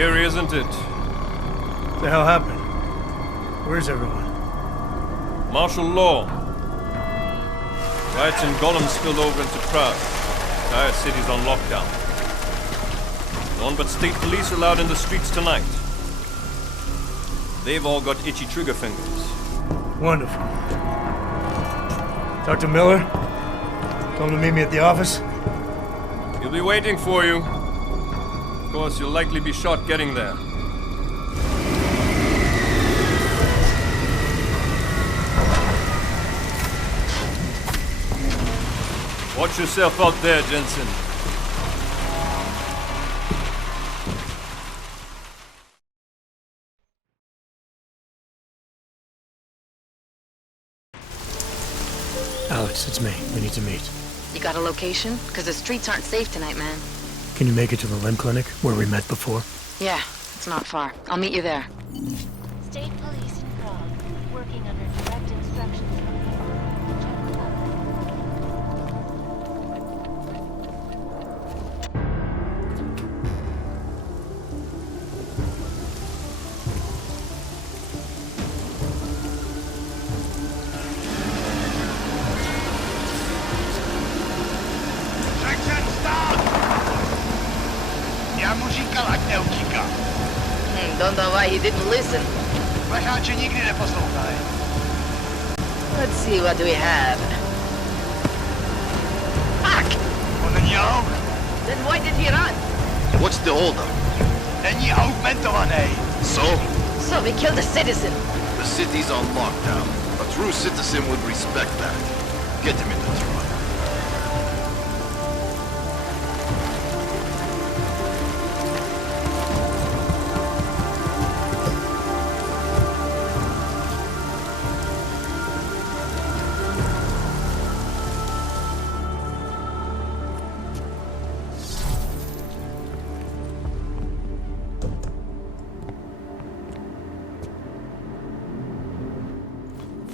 Eerie, isn't it? What the hell happened? Where's everyone? Martial law. Riots in Gollum spilled over into Prague. The entire city's on lockdown. No one but state police allowed in the streets tonight. They've all got itchy trigger fingers. Wonderful. Talk to Miller? Tell him to meet me at the office? He'll be waiting for you. Of course, you'll likely be shot getting there. Watch yourself out there, Jensen. Alex, it's me. We need to meet. You got a location? Because the streets aren't safe tonight, man. Can you make it to the l.i.m.b clinic, where we met before? Yeah, it's not far. I'll meet you there. State police in Prague, working under direct instructions from the Já mu říkal, ať neutíká. Don't know why he didn't listen. Plecháče nikdy neposlouchají. Let's see what we have. Fuck! On není auk. Then why did he run? What's the holdup? Není augmentovaný. So we killed a citizen. The city's on lockdown. A true citizen would respect that. Get him in the truck.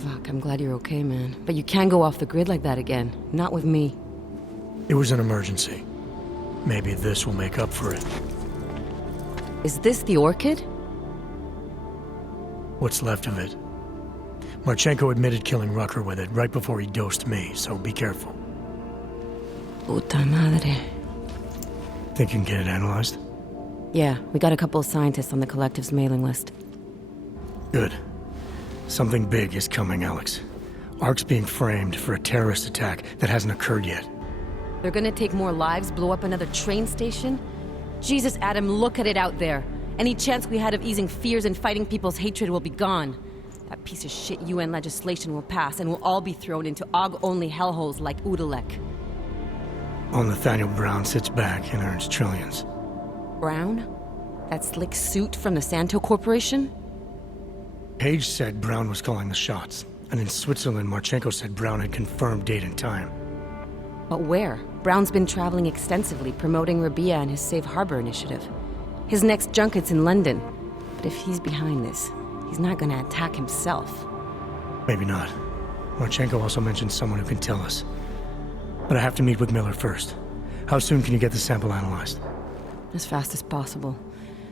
Fuck, I'm glad you're okay, man. But you can't go off the grid like that again. Not with me. It was an emergency. Maybe this will make up for it. Is this the orchid? What's left of it? Marchenko admitted killing Rucker with it right before he dosed me, so be careful. Puta madre. Think you can get it analyzed? Yeah, we got a couple of scientists on the collective's mailing list. Good. Something big is coming, Alex. ARC's being framed for a terrorist attack that hasn't occurred yet. They're gonna take more lives, blow up another train station? Jesus, Adam, look at it out there. Any chance we had of easing fears and fighting people's hatred will be gone. That piece of shit UN legislation will pass, and we'll all be thrown into AUG-only hellholes like Udalek. While Nathaniel Brown sits back and earns trillions. Brown? That slick suit from the Santo Corporation? Page said Brown was calling the shots, and in Switzerland, Marchenko said Brown had confirmed date and time. But where? Brown's been traveling extensively, promoting Rabia and his Safe Harbor initiative. His next junket's in London. But if he's behind this, he's not gonna attack himself. Maybe not. Marchenko also mentioned someone who can tell us. But I have to meet with Miller first. How soon can you get the sample analyzed? As fast as possible.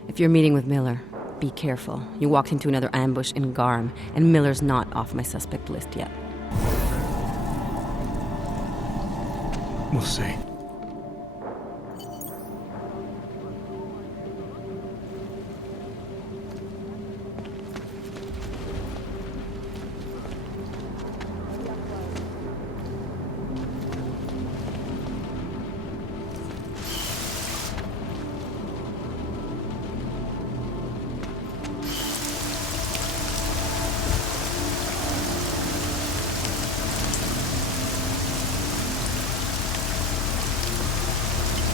If you're meeting with Miller, be careful. You walked into another ambush in Garm, and Miller's not off my suspect list yet. We'll see.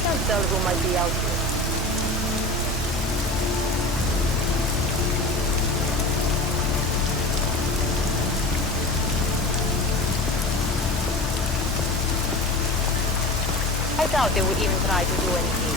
Can't tell who might be out here. I doubt they would even try to do anything.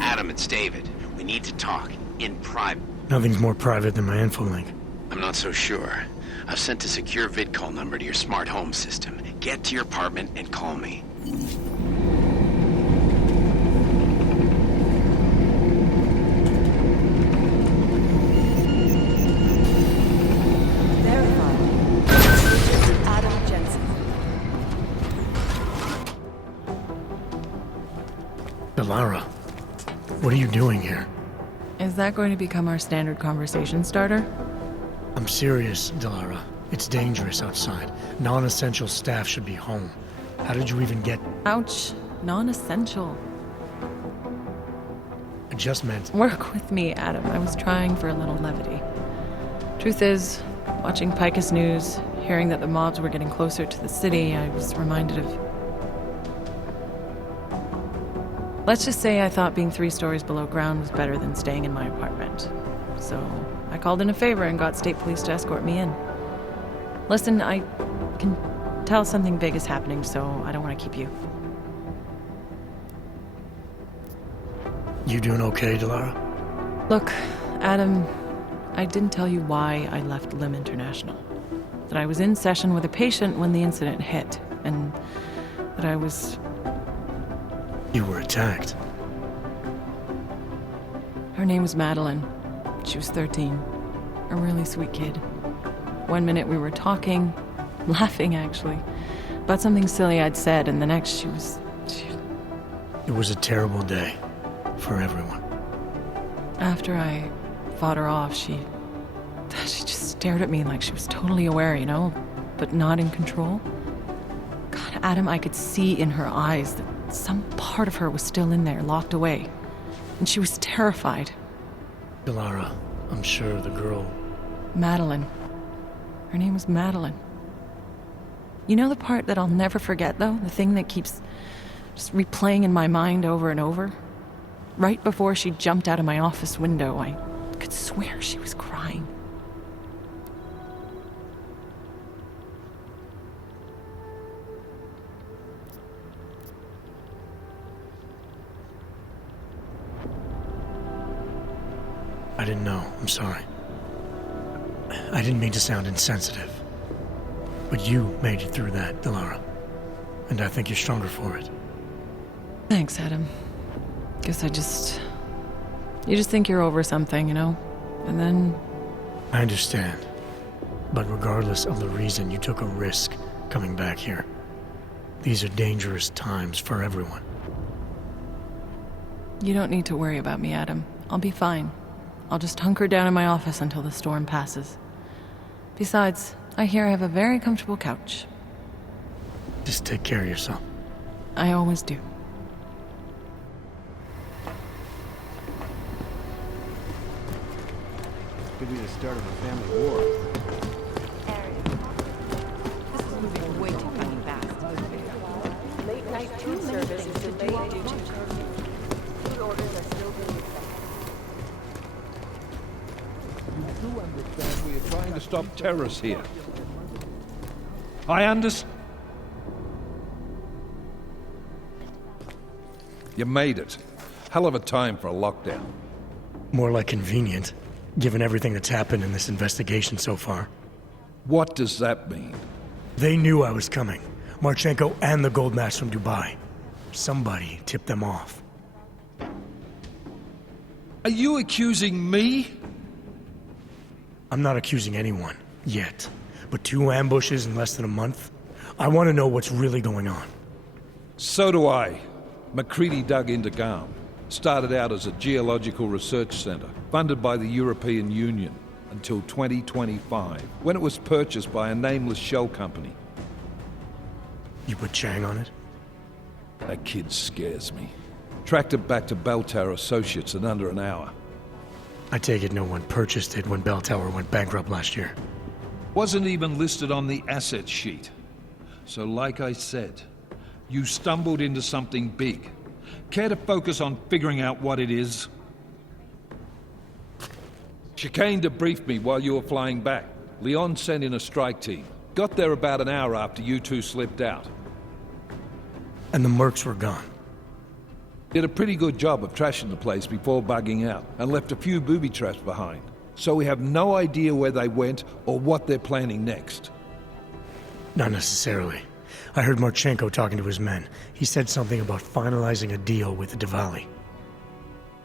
Adam, it's David. We need to talk. In private. Nothing's more private than my info link. I'm not so sure. I've sent a secure vid-call number to your smart home system. Get to your apartment and call me. Adam Jensen. Delara, what are you doing here? Is that going to become our standard conversation starter? I'm serious, Delara. It's dangerous outside. Non-essential staff should be home. How did you even get... Ouch. Non-essential. I just meant... Work with me, Adam. I was trying for a little levity. Truth is, watching Picus News, hearing that the mobs were getting closer to the city, I was reminded of... Let's just say I thought being 3 stories below ground was better than staying in my apartment. So I called in a favor and got state police to escort me in. Listen, I can tell something big is happening, so I don't want to keep you. You doing okay, Delara? Look, Adam, I didn't tell you why I left l.i.m.b International. That I was in session with a patient when the incident hit, and that I was... You were attacked. Her name was Madeline. She was 13. A really sweet kid. One minute we were talking, laughing actually, about something silly I'd said, and the next she was... It was a terrible day for everyone. After I fought her off, she just stared at me like she was totally aware, you know, but not in control. God, Adam, I could see in her eyes that some part of her was still in there, locked away. And she was terrified. Delara, I'm sure the girl... Madeline. Her name was Madeline. You know the part that I'll never forget, though? The thing that keeps just replaying in my mind over and over? Right before she jumped out of my office window, I could swear she was crying. I didn't know. I'm sorry. I didn't mean to sound insensitive. But you made it through that, Delara. And I think you're stronger for it. Thanks, Adam. Guess you just think you're over something, you know? And then... I understand. But regardless of the reason, you took a risk coming back here. These are dangerous times for everyone. You don't need to worry about me, Adam. I'll be fine. I'll just hunker down in my office until the storm passes. Besides, I hear I have a very comfortable couch. Just take care of yourself. I always do. Could be the start of a family war. This is moving way too fucking fast. Late night food service is delayed due to curfew. Food orders are still being accepted. You do understand we are trying to stop terrorists here. I understand. You made it. Hell of a time for a lockdown. More like convenient, given everything that's happened in this investigation so far. What does that mean? They knew I was coming. Marchenko and the gold mask from Dubai. Somebody tipped them off. Are you accusing me? I'm not accusing anyone, yet. But 2 ambushes in less than a month? I want to know what's really going on. So do I. McCready dug into l.i.m.b. Started out as a geological research center, funded by the European Union, until 2025, when it was purchased by a nameless shell company. You put Chang on it? That kid scares me. Tracked it back to Bell Tower Associates in under an hour. I take it no one purchased it when Bell Tower went bankrupt last year. Wasn't even listed on the asset sheet. So like I said, you stumbled into something big. Care to focus on figuring out what it is? Chicane debriefed me while you were flying back. Leon sent in a strike team. Got there about an hour after you two slipped out. And the mercs were gone. Did a pretty good job of trashing the place before bugging out, and left a few booby traps behind. So we have no idea where they went or what they're planning next. Not necessarily. I heard Marchenko talking to his men. He said something about finalizing a deal with the Diwali.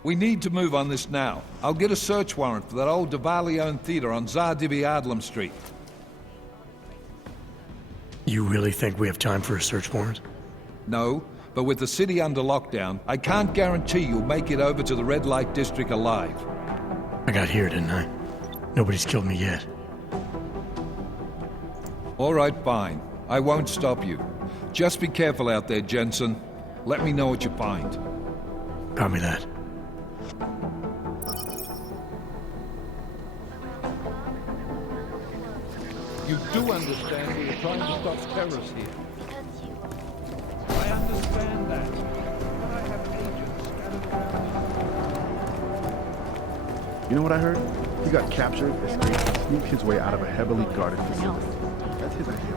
We need to move on this now. I'll get a search warrant for that old Diwali-owned theater on Zardibi Adlam Street. You really think we have time for a search warrant? No, but with the city under lockdown, I can't guarantee you'll make it over to the red light district alive. I got here, didn't I? Nobody's killed me yet. All right, fine. I won't stop you. Just be careful out there, Jensen. Let me know what you find. Copy that. You do understand we are trying to stop terrorists here. I understand that. But I have agents scattered around. You know what I heard? He got captured, escaped, and sneaked his way out of a heavily guarded facility. That's his idea.